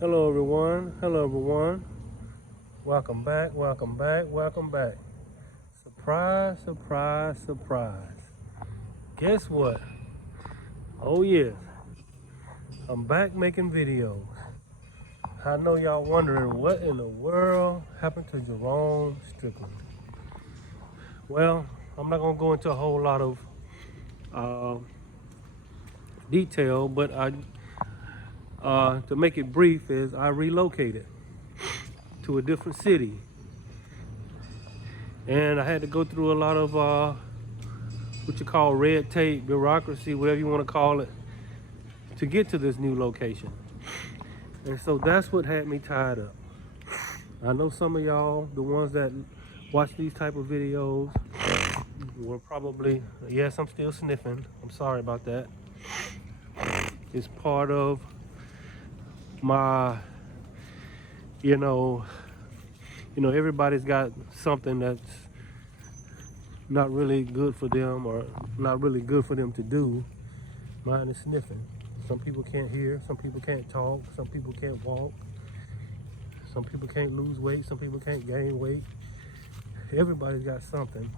Hello everyone, hello everyone. Welcome back, welcome back, welcome back. Surprise, surprise, surprise. Guess what? Oh yes, I'm back making videos. I know y'all wondering what in the world happened to Jerome Strickland. Well, I'm not gonna go into a whole lot of detail, but to make it brief is I relocated to a different city. And I had to go through a lot of what you call red tape, bureaucracy, whatever you want to call it, to get to this new location. And so that's what had me tied up. I know some of y'all, the ones that watch these type of videos, were probably, yes, I'm still sniffing. I'm sorry about that. It's part of my, everybody's got something that's not really good for them or not really good for them to do. Mine is sniffing. Some people can't hear, some people can't talk, some people can't walk, some people can't lose weight, some people can't gain weight. Everybody's got something.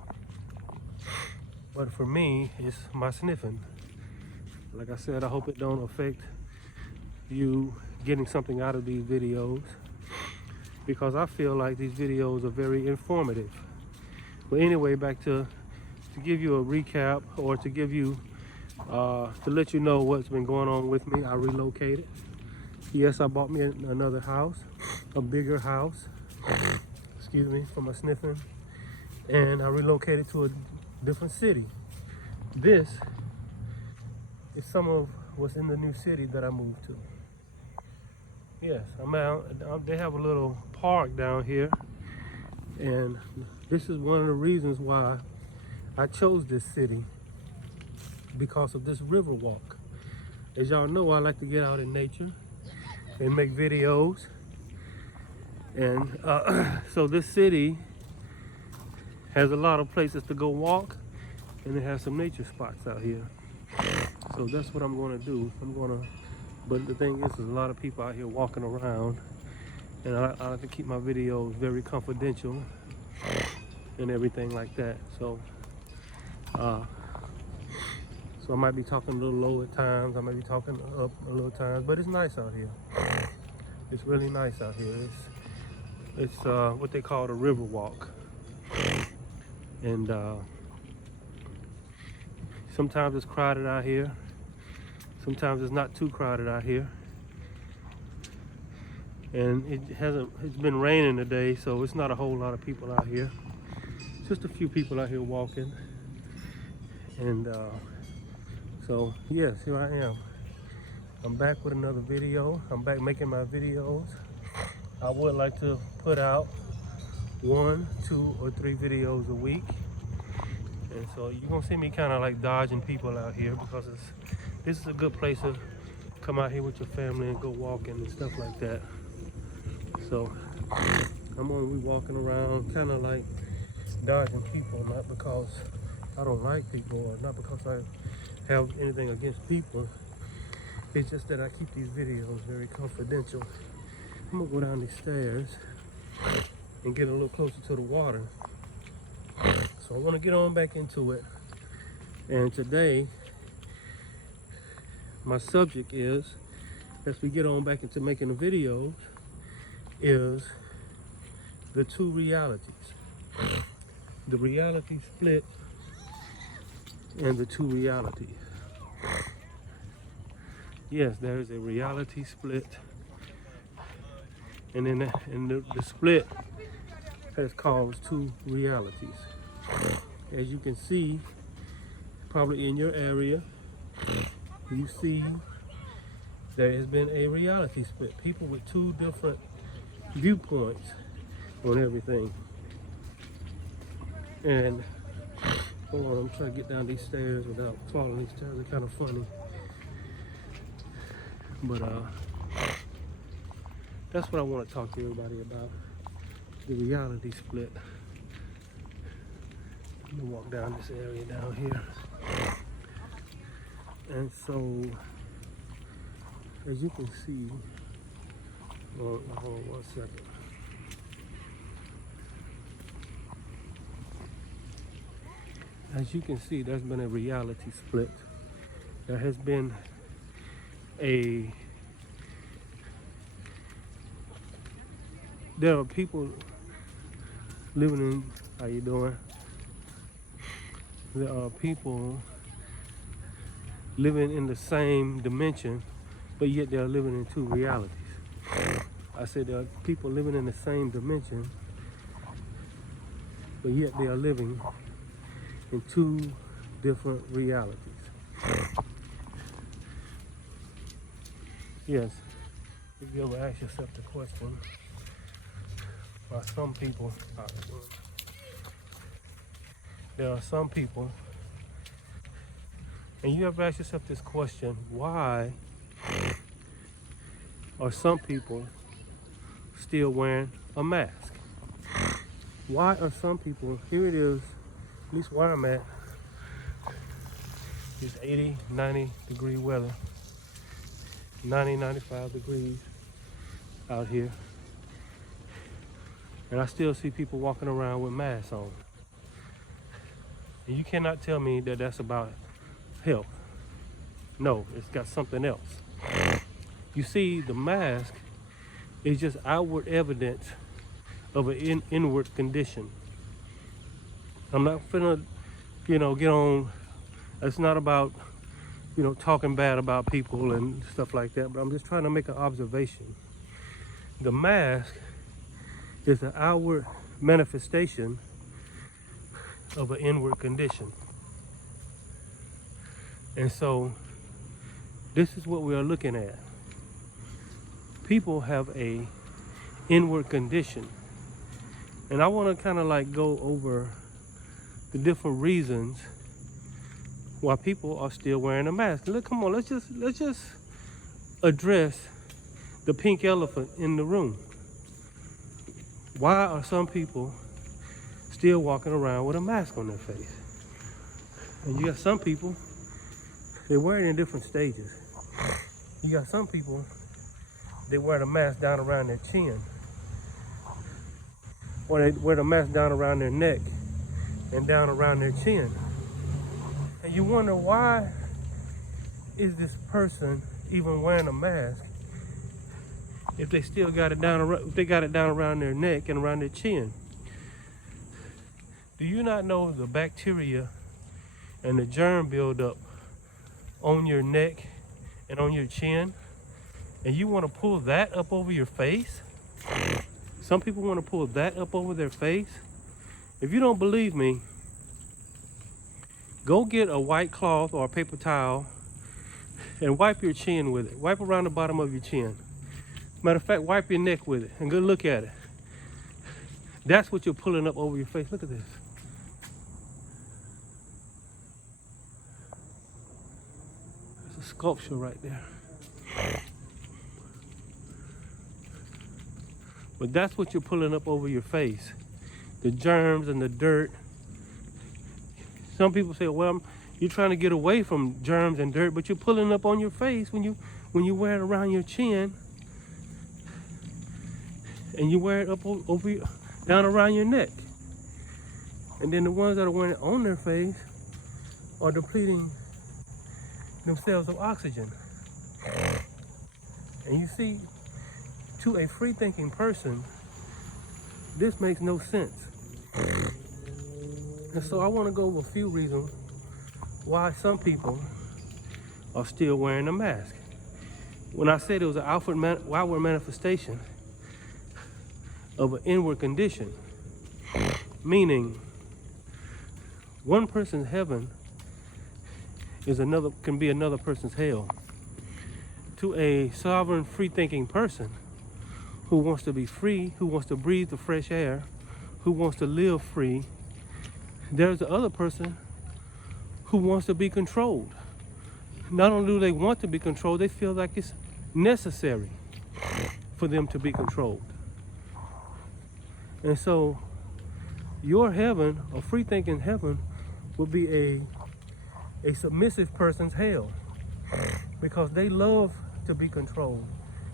But for me, it's my sniffing. Like I said, I hope it don't affect you getting something out of these videos, because I feel like these videos are very informative. But anyway, back to give you a recap, or to give you to let you know what's been going on with me. I relocated. Yes, I bought me another house, a bigger house, excuse me, for my sniffing, and I relocated to a different city. This is some of what's in the new city that I moved to. Yes, I'm out. They have a little park down here, and this is one of the reasons why I chose this city, because of this river walk. As y'all know, I like to get out in nature and make videos, and so this city has a lot of places to go walk, and it has some nature spots out here. So that's what I'm going to do. But the thing is, there's a lot of people out here walking around, and I like to keep my videos very confidential and everything like that. So I might be talking a little low at times, I might be talking up a little times, but it's nice out here. It's really nice out here. It's what they call the river walk. And sometimes it's crowded out here. Sometimes it's not too crowded out here. And it's been raining today, so it's not a whole lot of people out here. Just a few people out here walking. And so yes, here I am. I'm back with another video. I'm back making my videos. I would like to put out 1, 2, or 3 videos a week. And so you're gonna see me kind of like dodging people out here, because this is a good place to come out here with your family and go walking and stuff like that. So I'm gonna be walking around kind of like dodging people, not because I don't like people, or not because I have anything against people. It's just that I keep these videos very confidential. I'm gonna go down these stairs and get a little closer to the water. So I want to get on back into it. And today, my subject is, as we get on back into making the videos, is the two realities. The reality split and the two realities. Yes, there is a reality split, and then the split has caused two realities. As you can see, probably in your area, you see there has been a reality split. People with two different viewpoints on everything. And hold on, I'm trying to get down these stairs without falling. These stairs are kind of funny. But that's what I want to talk to everybody about, the reality split. I'm gonna walk down this area down here. And so, as you can see, Hold on 1 second. As you can see, there's been a reality split. There has been there are people living in, how you doing? There are people living in the same dimension, but yet they're living in two realities. I said there are people living in the same dimension, but yet they are living in two different realities. Yes, if you ever ask yourself the question, why some people, there are some people, and you ever ask yourself this question, why are some people still wearing a mask? Why are some people, here it is, at least where I'm at, it's 80, 90 degree weather, 90, 95 degrees out here. And I still see people walking around with masks on. And you cannot tell me that that's about health. No, it's got something else. You see, the mask is just outward evidence of an inward condition. I'm not finna, get on. It's not about, talking bad about people and stuff like that, but I'm just trying to make an observation. The mask is an outward manifestation of an inward condition. And so, this is what we are looking at. People have a inward condition. And I want to kind of like go over the different reasons why people are still wearing a mask. Look, come on, let's just address the pink elephant in the room. Why are some people still walking around with a mask on their face? And you got some people, they wear it in different stages. You got some people, they wear the mask down around their chin, or they wear the mask down around their neck and down around their chin. And you wonder, why is this person even wearing a mask if they still got it down around, if they got it down around their neck and around their chin? Do you not know the bacteria and the germ buildup on your neck and on your chin? And you want to pull that up over your face? Some people want to pull that up over their face. If you don't believe me, go get a white cloth or a paper towel and wipe your chin with it. Wipe around the bottom of your chin. Matter of fact, wipe your neck with it and go look at it. That's what you're pulling up over your face. Look at this. There's a sculpture right there. But that's what you're pulling up over your face. The germs and the dirt. Some people say, well, you're trying to get away from germs and dirt, but you're pulling up on your face when you wear it around your chin. And you wear it up over down around your neck. And then the ones that are wearing it on their face are depleting themselves of oxygen. And you see, to a free-thinking person, this makes no sense. And so I want to go over a few reasons why some people are still wearing a mask. When I said it was an outward manifestation of an inward condition, meaning one person's heaven can be another person's hell. To a sovereign, free-thinking person who wants to be free, who wants to breathe the fresh air, who wants to live free, there's the other person who wants to be controlled. Not only do they want to be controlled, they feel like it's necessary for them to be controlled. And so your heaven, a free-thinking heaven, would be a submissive person's hell, because they love to be controlled.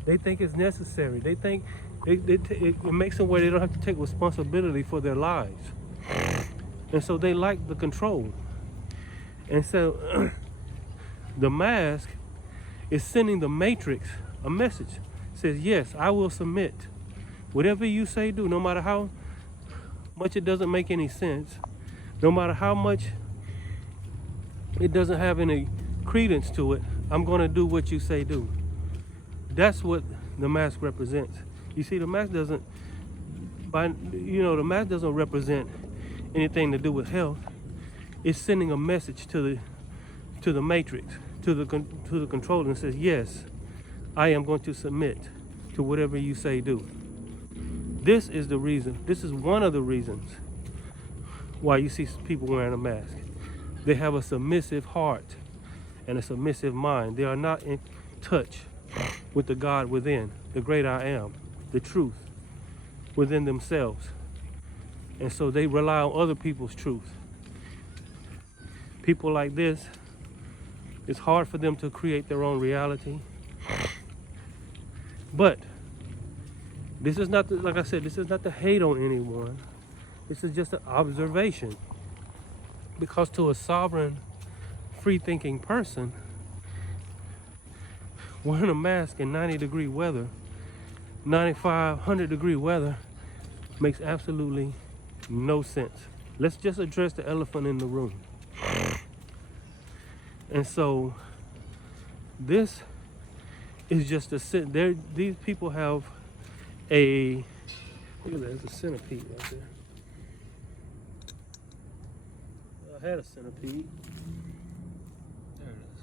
They think it's necessary. They think it makes them where they don't have to take responsibility for their lives. And so they like the control. And so the mask is sending the matrix a message. It says, yes, I will submit. Whatever you say, do, no matter how much it doesn't make any sense, no matter how much it doesn't have any credence to it, I'm going to do what you say do. That's what the mask represents. You see, the mask doesn't, the mask doesn't represent anything to do with health. It's sending a message to the matrix, to the controller, and says, yes, I am going to submit to whatever you say do. This is the reason. This is one of the reasons why you see people wearing a mask. They have a submissive heart and a submissive mind. They are not in touch with the God within, the great I am, the truth within themselves. And so they rely on other people's truth. People like this, it's hard for them to create their own reality. But this is not, like I said, this is not to hate on anyone. This is just an observation. Because to a sovereign, free-thinking person, wearing a mask in 90-degree weather, 95, 100-degree weather, makes absolutely no sense. Let's just address the elephant in the room. And so, this is just a sin. These people have a, look at that, there's a centipede right there. I had a centipede. There it is.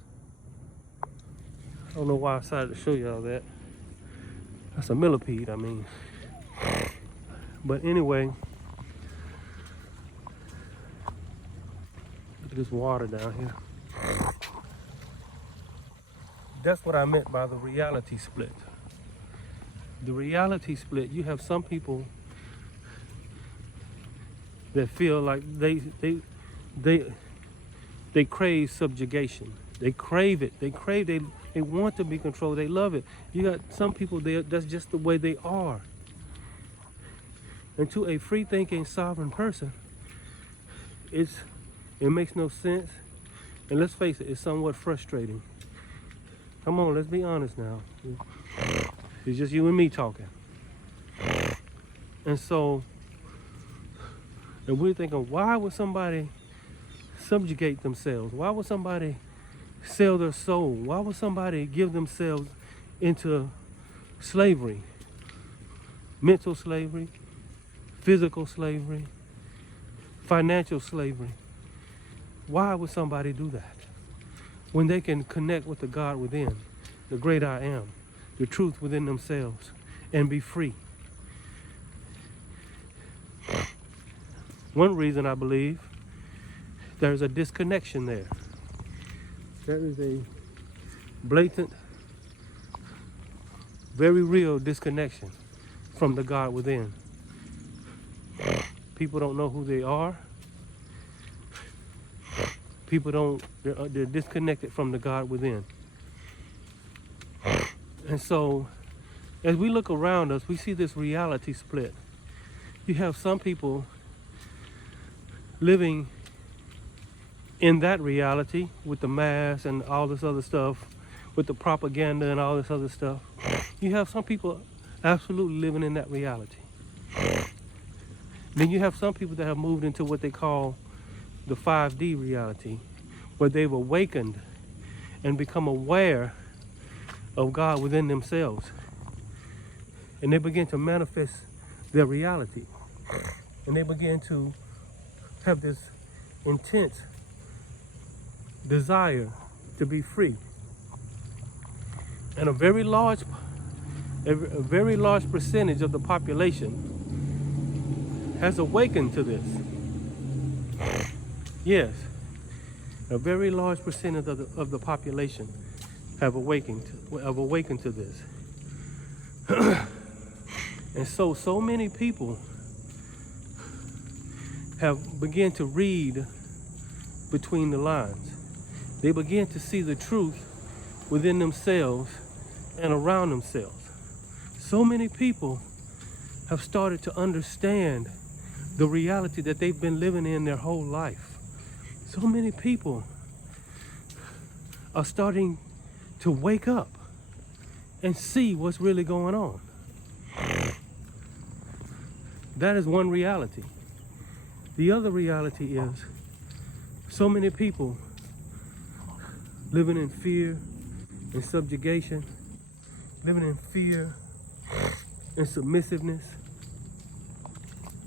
I don't know why I decided to show y'all that. That's a millipede, I mean. But anyway, look at this water down here. That's what I meant by the reality split. The reality split, you have some people that feel like they crave subjugation. They crave it. They want to be controlled. They love it. You got some people there, that's just the way they are. And to a free-thinking, sovereign person, it makes no sense. And let's face it, it's somewhat frustrating. Come on, let's be honest now. It's just you and me talking. And so, and we're thinking, why would somebody subjugate themselves? Why would somebody sell their soul? Why would somebody give themselves into slavery? Mental slavery, physical slavery, financial slavery. Why would somebody do that when they can connect with the God within, the great I am, the truth within themselves, and be free? One reason I believe there's a disconnection there. There is a blatant, very real disconnection from the God within. People don't know who they are. People they're disconnected from the God within. And so, as we look around us, we see this reality split. You have some people living in that reality with the mask and all this other stuff, with the propaganda and all this other stuff. You have some people absolutely living in that reality. Then you have some people that have moved into what they call the 5D reality, where they've awakened and become aware of God within themselves. And they begin to manifest their reality. And they begin to have this intense desire to be free. And a very large percentage of the population has awakened to this. Yes, a very large percentage of the population have awakened to this. And so many people have begun to read between the lines. They begin to see the truth within themselves and around themselves. So many people have started to understand the reality that they've been living in their whole life. So many people are starting to wake up and see what's really going on. That is one reality. The other reality is so many people living in fear and subjugation, living in fear and submissiveness.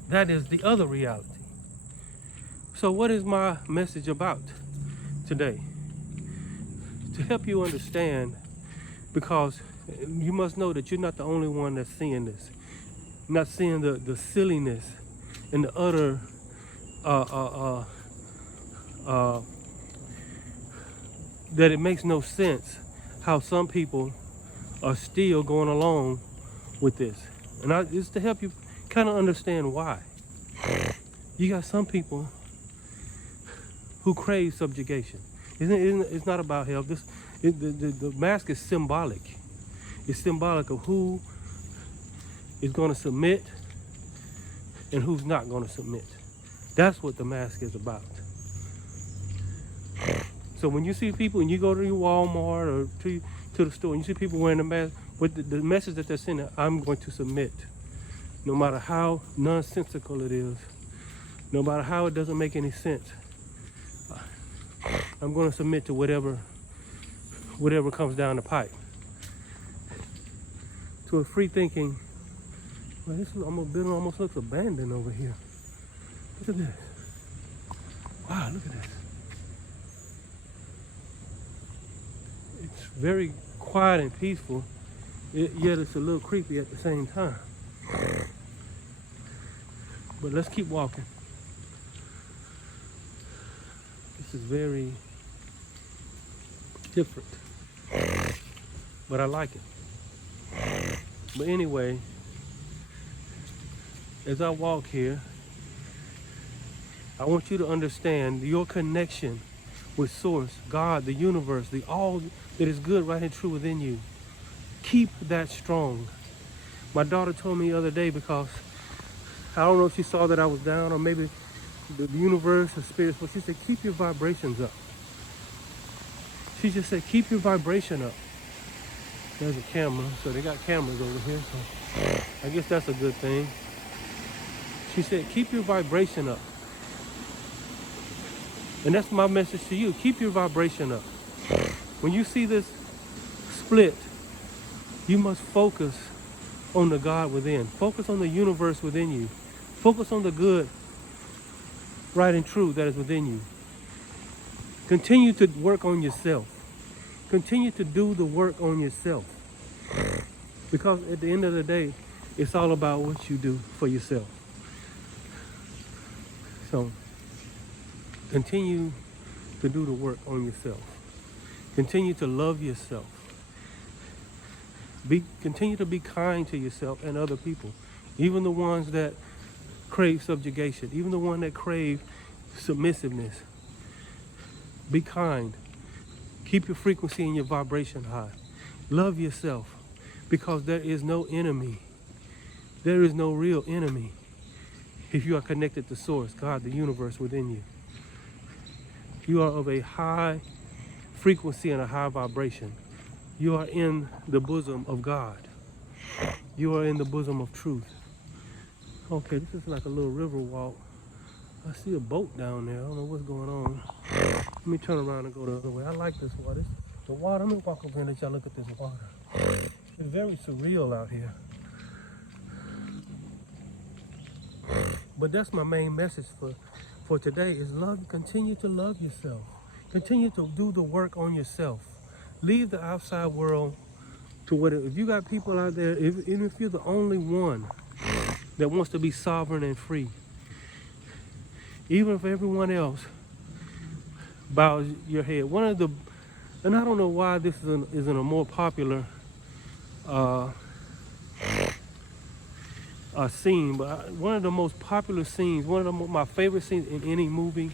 That is the other reality. So what is my message about today? To help you understand, because you must know that you're not the only one that's seeing this. You're not seeing the silliness and the utter that it makes no sense how some people are still going along with this. And it's to help you kind of understand why. You got some people who crave subjugation. It's not about health. The mask is symbolic. It's symbolic of who is going to submit and who's not going to submit. That's what the mask is about. So when you see people, and you go to your Walmart or to the store, and you see people wearing the mask, with the message that they're sending, I'm going to submit. No matter how nonsensical it is, no matter how it doesn't make any sense, I'm going to submit to whatever comes down the pipe. To a free thinking, well, this building almost looks abandoned over here. Look at this. Wow, look at this. It's very quiet and peaceful, yet it's a little creepy at the same time. But let's keep walking. This is very different, but I like it. But anyway, as I walk here, I want you to understand your connection with Source, God, the universe, the all that is good, right and true within you. Keep that strong. My daughter told me the other day, because I don't know if she saw that I was down, or maybe the universe, the spirits, but she said, keep your vibrations up. She just said, keep your vibration up. There's a camera, so they got cameras over here, so I guess that's a good thing. She said, keep your vibration up. And that's my message to you. Keep your vibration up. When you see this split, you must focus on the God within. Focus on the universe within you. Focus on the good, right and true that is within you. Continue to work on yourself. Continue to do the work on yourself. Because at the end of the day, it's all about what you do for yourself. So continue to do the work on yourself. Continue to love yourself. Continue to be kind to yourself and other people, even the ones that crave subjugation, even the one that crave submissiveness. Be kind. Keep your frequency and your vibration high. Love yourself, because there is no enemy. There is no real enemy if you are connected to Source, God, the universe within you. You are of a high frequency and a high vibration. You are in the bosom of God. You are in the bosom of truth. Okay, this is like a little river walk. I see a boat down there. I don't know what's going on. Let me turn around and go the other way. I like this water. The water, let me walk over here and let y'all look at this water. It's very surreal out here. But that's my main message for today is love. Continue to love yourself. Continue to do the work on yourself. Leave the outside world to whatever. If you got people out there, even if you're the only one that wants to be sovereign and free, even if everyone else bows your head. And I don't know why this isn't a more popular scene, but one of the most popular scenes, one of my favorite scenes in any movie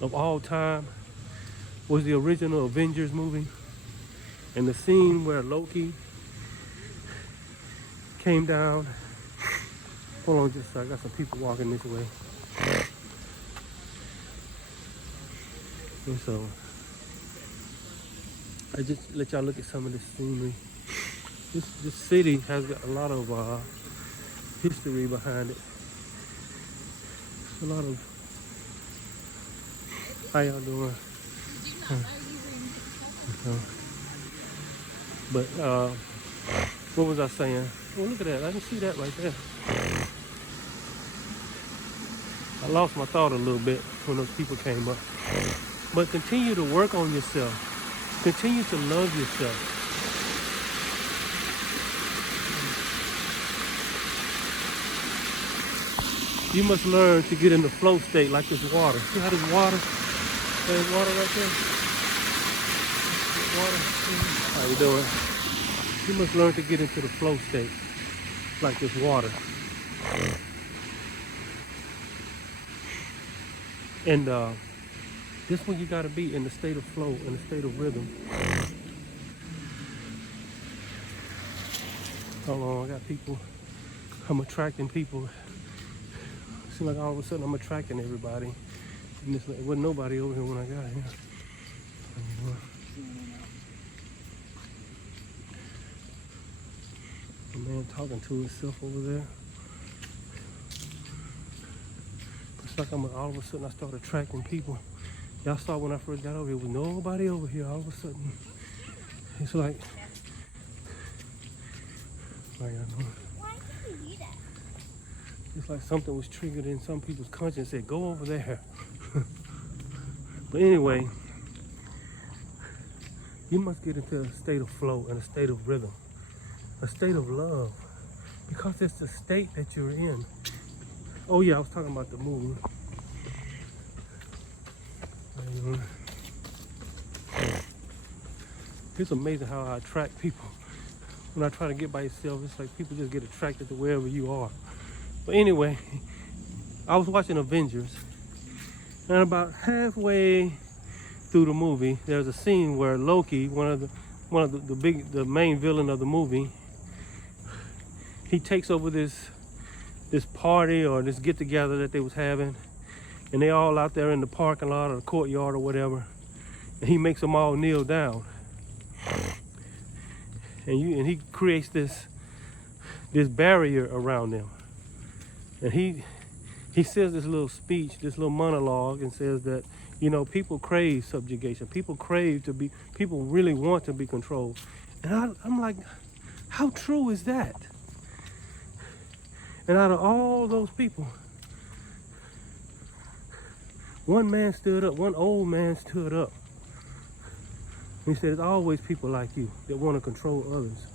of all time was the original Avengers movie. And the scene where Loki came down. Hold on just a second. I got some people walking this way. And so I just let y'all look at some of this scenery. This city has got a lot of history behind it. A lot of. How y'all doing? But what was I saying? Oh, look at that! I can see that right there. I lost my thought a little bit when those people came up. But continue to work on yourself. Continue to love yourself. You must learn to get in the flow state like this water. See how this water? There's water right there. Water. How you doing? You must learn to get into the flow state like this water. And this one you gotta be in the state of flow, in the state of rhythm. Hold on, I got people. I'm attracting people. Seems like all of a sudden I'm attracting everybody. And there wasn't nobody over here when I got here. A man talking to himself over there. It's like all of a sudden I started attracting people. Y'all saw when I first got over here, with nobody over here. All of a sudden, it's like why did you do that? It's like something was triggered in some people's conscience and said, go over there. But anyway, you must get into a state of flow and a state of rhythm, a state of love, because it's the state that you're in. Oh yeah, I was talking about the movie. It's amazing how I attract people. When I try to get by yourself, it's like people just get attracted to wherever you are. But anyway, I was watching Avengers, and about halfway through the movie, there's a scene where Loki, one of the main villain of the movie, he takes over this party or this get together that they was having, and they all out there in the parking lot or the courtyard or whatever, and he makes them all kneel down, and he creates this barrier around them, and he says this little speech, this little monologue, and says that, you know, people crave subjugation, people really want to be controlled. And I'm like, how true is that? And out of all those people, one man stood up, one old man stood up. He said, there's always people like you that want to control others.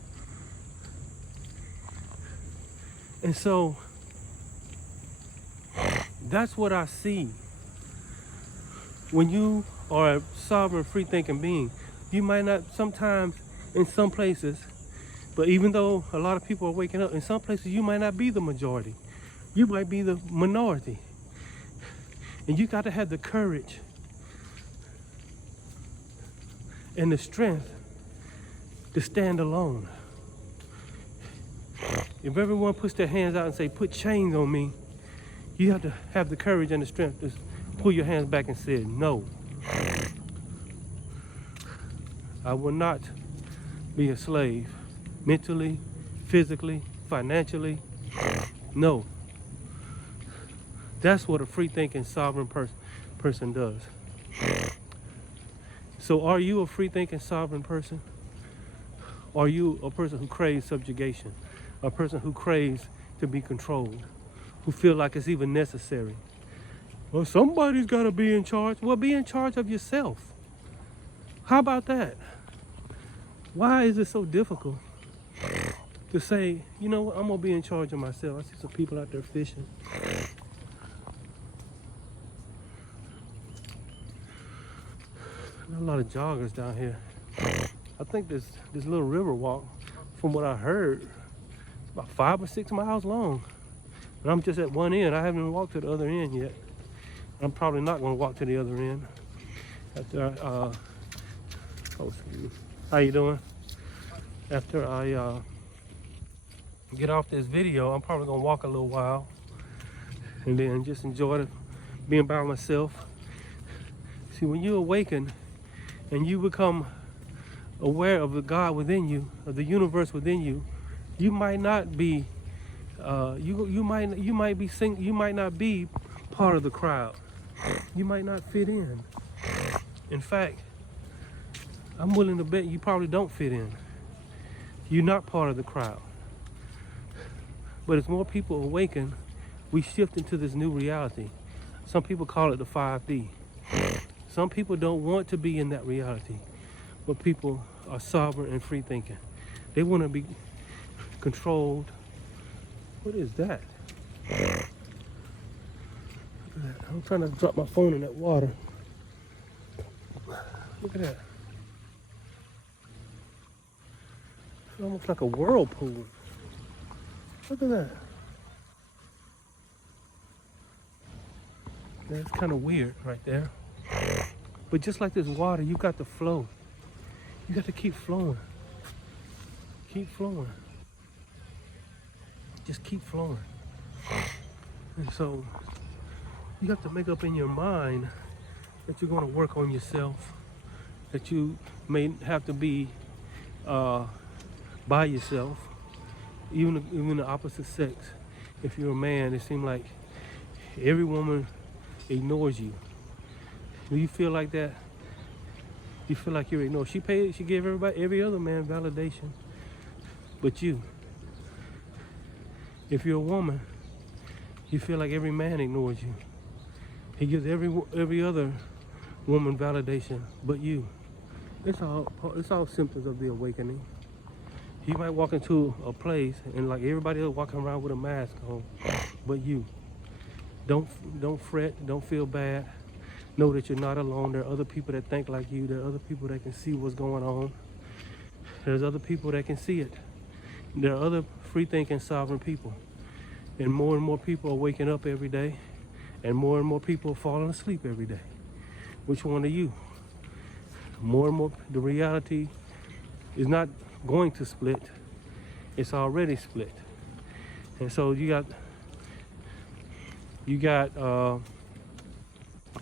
And so, that's what I see. When you are a sovereign, free-thinking being, you might not, sometimes in some places, but even though a lot of people are waking up, in some places you might not be the majority. You might be the minority. And you got to have the courage and the strength to stand alone. If everyone puts their hands out and say, put chains on me, you have to have the courage and the strength to pull your hands back and say, no. I will not be a slave, mentally, physically, financially. No. That's what a free-thinking, sovereign person does. So are you a free-thinking, sovereign person? Are you a person who craves subjugation? A person who craves to be controlled? Who feel like it's even necessary? Well, somebody's got to be in charge. Well, be in charge of yourself. How about that? Why is it so difficult to say, you know what, I'm going to be in charge of myself? I see some people out there fishing. There's a lot of joggers down here. I think this little river walk, from what I heard, about 5 or 6 miles long. And I'm just at one end. I haven't even walked to the other end yet. I'm probably not going to walk to the other end. After how you doing? After I get off this video. I'm probably gonna walk a little while and then just enjoy being by myself. See, when you awaken and you become aware of the God within you, of the universe within you, you might not be you might not be part of the crowd. You might not fit in. In fact, I'm willing to bet you probably don't fit in. You're not part of the crowd. But as more people awaken, we shift into this new reality. Some people call it the 5D. Some people don't want to be in that reality, but people are sovereign and free thinking. They want to be controlled. What is that? I'm trying to drop my phone in that water. Look at that. It's almost like a whirlpool. Look at that. That's kind of weird right there. But just like this water, you got to flow. You got to keep flowing. Keep flowing. Just keep flowing. And so you have to make up in your mind that you're going to work on yourself, that you may have to be by yourself, even the opposite sex. If you're a man, it seems like every woman ignores you. Do you feel like that? You feel like you're ignored. She gave every other man validation, but you. If you're a woman, you feel like every man ignores you. He gives every other woman validation, but you. It's all symptoms of the awakening. You might walk into a place and like everybody else walking around with a mask on, but you. Don't fret, don't feel bad. Know that you're not alone. There are other people that think like you. There are other people that can see what's going on. There's other people that can see it. There are other free-thinking, sovereign people. And more people are waking up every day. And more people are falling asleep every day. Which one are you? More and more, the reality is not going to split. It's already split. And so you got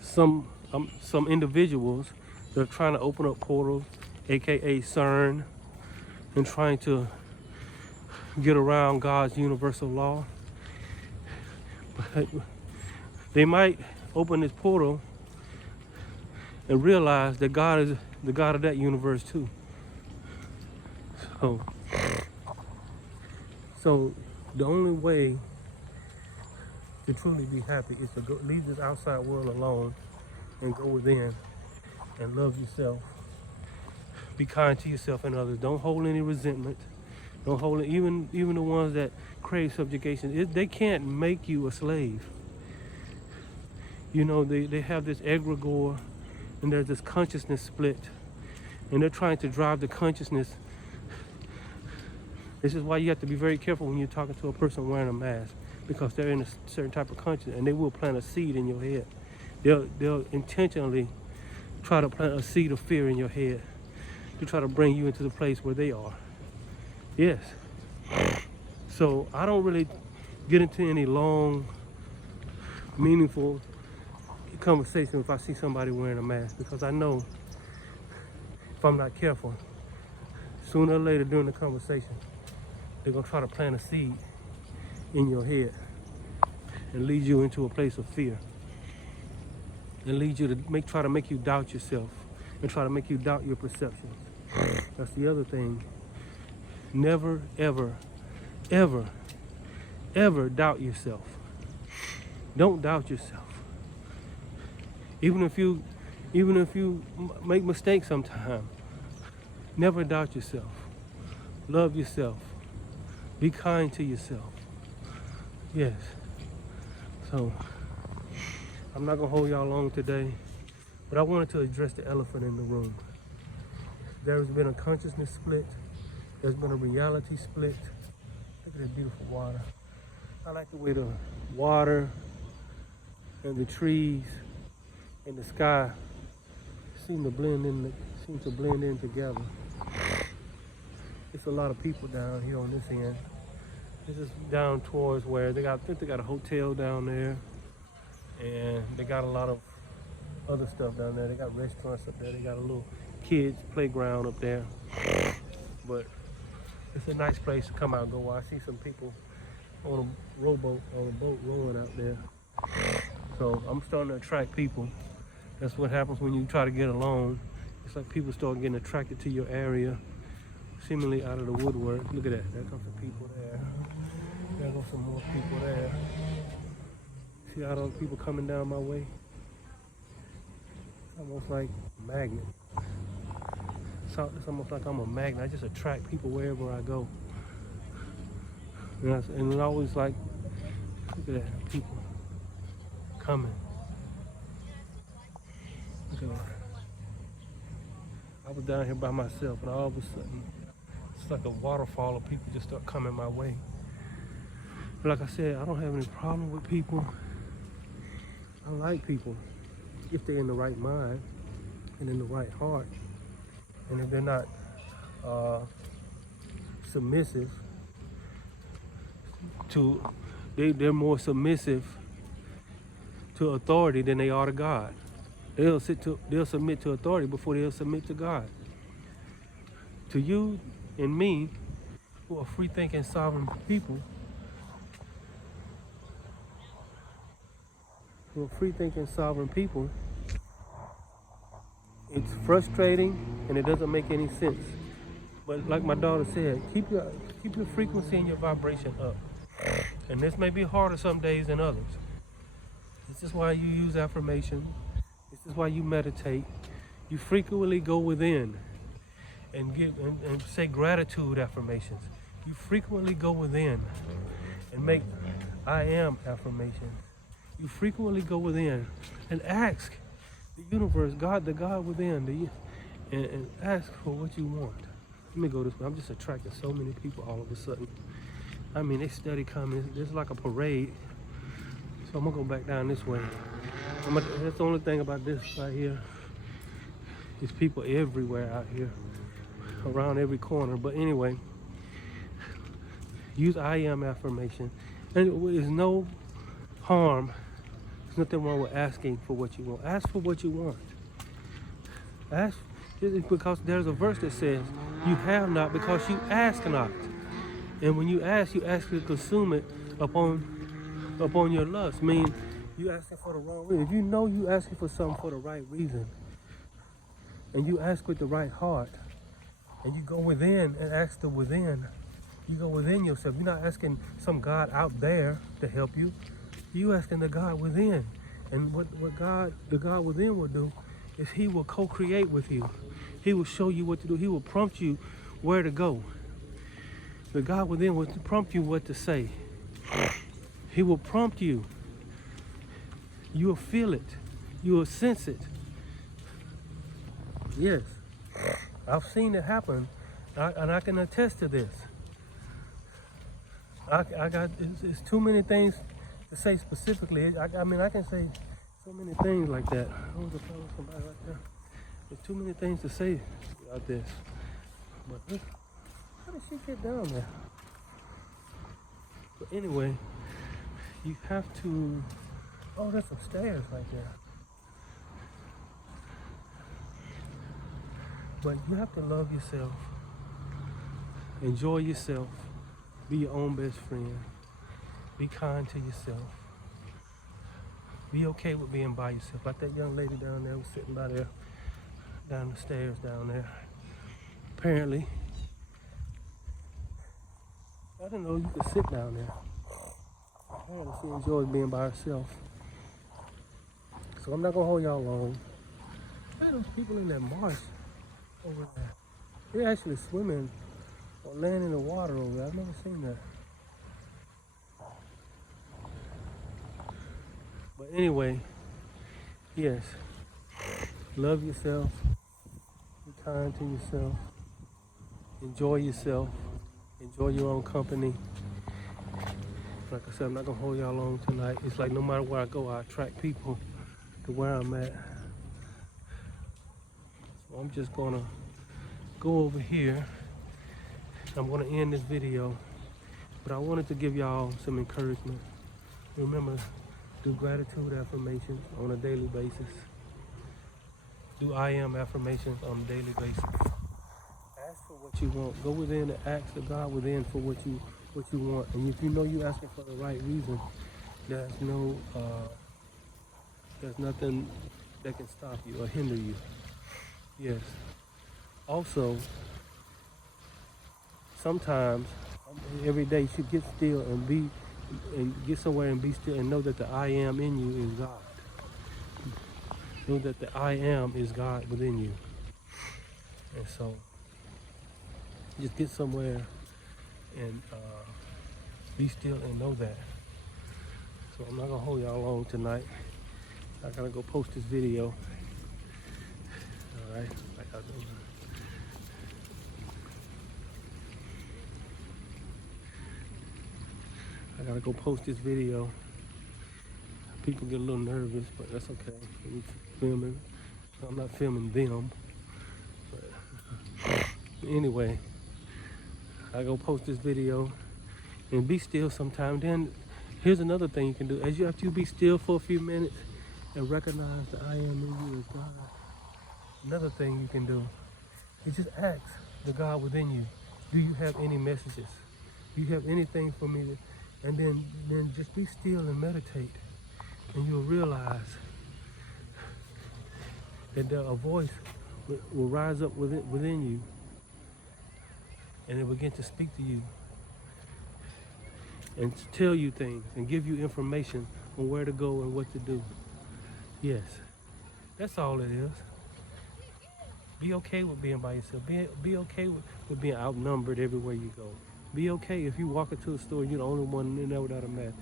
some individuals that are trying to open up portals, aka CERN, and trying to get around God's universal law. But they might open this portal and realize that God is the God of that universe too. So the only way to truly be happy is to leave this outside world alone and go within and love yourself. Be kind to yourself and others. Don't hold any resentment. Don't hold it. Even the ones that crave subjugation, they can't make you a slave. You know, they have this egregore and there's this consciousness split. And they're trying to drive the consciousness. This is why you have to be very careful when you're talking to a person wearing a mask, because they're in a certain type of consciousness and they will plant a seed in your head. They'll intentionally try to plant a seed of fear in your head to try to bring you into the place where they are. Yes. So I don't really get into any long, meaningful conversation if I see somebody wearing a mask, because I know if I'm not careful, sooner or later during the conversation, they're gonna try to plant a seed in your head and lead you into a place of fear, and lead you to try to make you doubt yourself and try to make you doubt your perceptions. That's the other thing. Never, ever, ever, ever doubt yourself. Don't doubt yourself. Even if you make mistakes sometime, never doubt yourself. Love yourself. Be kind to yourself. Yes. So I'm not gonna hold y'all long today, but I wanted to address the elephant in the room. There has been a consciousness split. There's been a reality split. Look at that beautiful water. I like the way the water and the trees and the sky seem to blend in together. It's a lot of people down here on this end. This is down towards where they got, I think they got a hotel down there, and they got a lot of other stuff down there. They got restaurants up there. They got a little kids playground up there. But it's a nice place to come out and go. I see some people on a rowboat, on a boat rowing out there. So I'm starting to attract people. That's what happens when you try to get alone. It's like people start getting attracted to your area, seemingly out of the woodwork. Look at that. There comes some people there. There goes some more people there. See all those people coming down my way? It's almost like a magnet. It's almost like I'm a magnet. I just attract people wherever I go. And it's always like, look at that, people coming. Look at that. I was down here by myself, and all of a sudden, it's like a waterfall of people just start coming my way. But like I said, I don't have any problem with people. I like people if they're in the right mind and in the right heart. And if they're not submissive to, they're more submissive to authority than they are to God. They'll submit to authority before they'll submit to God. To you and me, who are free-thinking, sovereign people, it's frustrating and it doesn't make any sense. But like my daughter said, keep your frequency and your vibration up. And this may be harder some days than others. This is why you use affirmation. This is why you meditate. You frequently go within and say gratitude affirmations. You frequently go within and make I am affirmations. You frequently go within and ask the universe, God, the God within, and ask for what you want. Let me go this way. I'm just attracting so many people all of a sudden. I mean, they steady coming. It's like a parade. So I'm gonna go back down this way. That's the only thing about this right here. There's people everywhere out here, around every corner. But anyway, use I am affirmation. And there's no harm. There's nothing wrong with asking for what you want. Ask for what you want. Ask, because there's a verse that says, you have not because you ask not. And when you ask to consume it upon your lust. Mean you asking for the wrong reason. If you know you asking for something for the right reason, and you ask with the right heart, and you go within and ask the within, you go within yourself. You're not asking some God out there to help you. You asking the God within. And what the God within will do is he will co-create with you. He will show you what to do. He will prompt you where to go. The God within will prompt you what to say. He will prompt you. You will feel it. You will sense it. Yes. I've seen it happen, and I can attest to this. It's too many things to say specifically. I mean, I can say so many things like that. I was somebody right there. There's too many things to say about this. But how did she get down there? But anyway, you have to. Oh, there's some stairs right there. But you have to love yourself. Enjoy yourself. Be your own best friend. Be kind to yourself. Be okay with being by yourself. Like that young lady down there was sitting by there, down the stairs down there. Apparently, I didn't know you could sit down there. Apparently she enjoys being by herself. So I'm not gonna hold y'all long. Look at those people in that marsh over there. They're actually swimming or laying in the water over there. I've never seen that. But anyway, yes, love yourself, be kind to yourself, enjoy yourself, enjoy your own company. Like I said, I'm not gonna hold y'all long tonight. It's like no matter where I go, I attract people to where I'm at. So I'm just gonna go over here. I'm gonna end this video But I wanted to give y'all some encouragement. Remember, do gratitude affirmations on a daily basis. Do I am affirmations on a daily basis. Ask for what you want. Go within and ask the God within for what you want. And if you know you're asking for the right reason, there's nothing that can stop you or hinder you. Yes. Also, sometimes every day you should get still and get somewhere and be still and know that the I am in you is God. Know that the I am is God within you. And so just get somewhere and be still and know that. So I'm not gonna hold y'all long tonight. I gotta go post this video. All right. I gotta go post this video. People get a little nervous, but that's okay. I'm filming. I'm not filming them. But anyway, I go post this video and be still sometime. Then here's another thing you can do. After you be still for a few minutes and recognize that I am in you as God. Another thing you can do is just ask the God within you. Do you have any messages? Do you have anything for me? And then just be still and meditate. And you'll realize that a voice will rise up within you, and it will begin to speak to you and to tell you things and give you information on where to go and what to do. Yes, that's all it is. Be okay with being by yourself. Be okay with being outnumbered everywhere you go. Be okay if you walk into a store and you're the only one in there without a mask.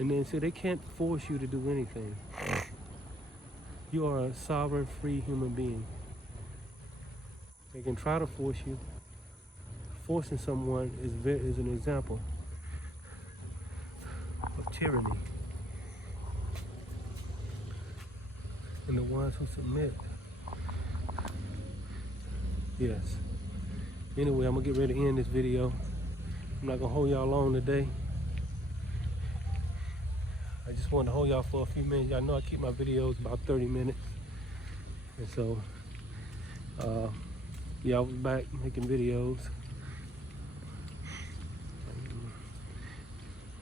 And then so they can't force you to do anything. You are a sovereign, free human being. They can try to force you. Forcing someone is an example of tyranny. And the ones who submit. Yes. Anyway, I'm gonna get ready to end this video. I'm not gonna hold y'all long today. I just wanted to hold y'all for a few minutes. Y'all know I keep my videos about 30 minutes. And so, yeah, I was back making videos.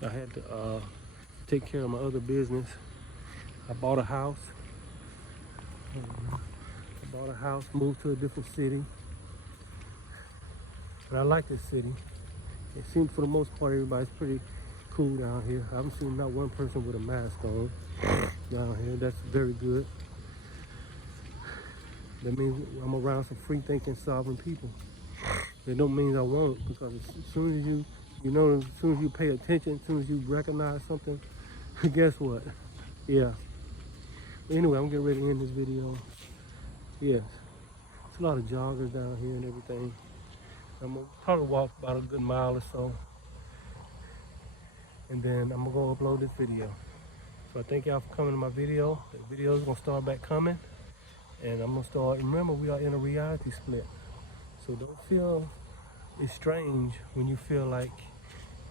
I had to take care of my other business. I bought a house. Moved to a different city. And I like this city. It seems for the most part everybody's pretty cool down here. I haven't seen not one person with a mask on down here. That's very good. That means I'm around some free thinking, sovereign people. It don't mean I won't, because as soon as as soon as you pay attention, as soon as you recognize something, guess what? Yeah. Anyway, I'm getting ready to end this video. Yes. It's a lot of joggers down here and everything. I'm gonna probably walk about a good mile or so. And then I'm gonna go upload this video. So I thank y'all for coming to my video. The video is gonna start back coming. And I'm gonna start, remember we are in a reality split. So don't feel it's strange when you feel like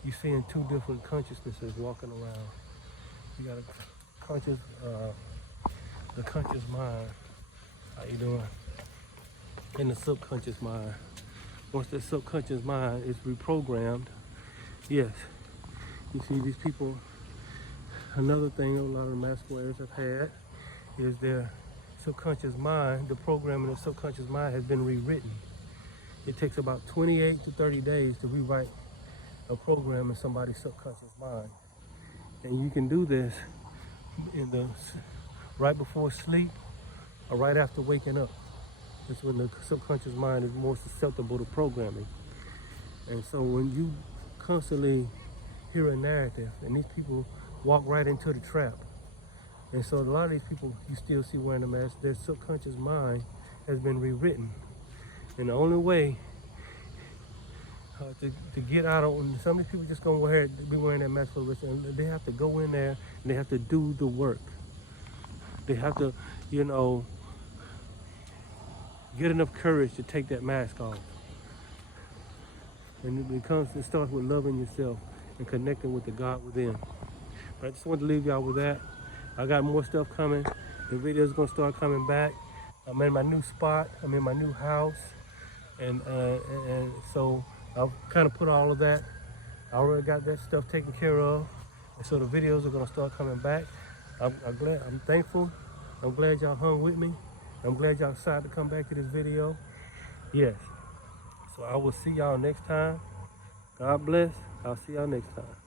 you're seeing two different consciousnesses walking around. You got the conscious mind. How you doing? And the subconscious mind. Once the subconscious mind is reprogrammed, yes, you see these people, another thing a lot of the mask wearers have had is their subconscious mind, the programming of the subconscious mind has been rewritten. It takes about 28 to 30 days to rewrite a program in somebody's subconscious mind. And you can do this right before sleep or right after waking up. That's when the subconscious mind is more susceptible to programming. And so when you constantly hear a narrative, and these people walk right into the trap. And so a lot of these people you still see wearing a mask, their subconscious mind has been rewritten. And the only way to get out of, some of these people just gonna be wearing that mask for the rest, and they have to go in there and they have to do the work. They have to, get enough courage to take that mask off. And it starts with loving yourself and connecting with the God within. But I just wanted to leave y'all with that. I got more stuff coming. The videos gonna start coming back. I'm in my new spot. I'm in my new house, and so I've kind of put all of that. I already got that stuff taken care of, and so the videos are gonna start coming back. I'm glad. I'm thankful. I'm glad y'all hung with me. I'm glad y'all decided to come back to this video. Yes. So I will see y'all next time. God bless. I'll see y'all next time.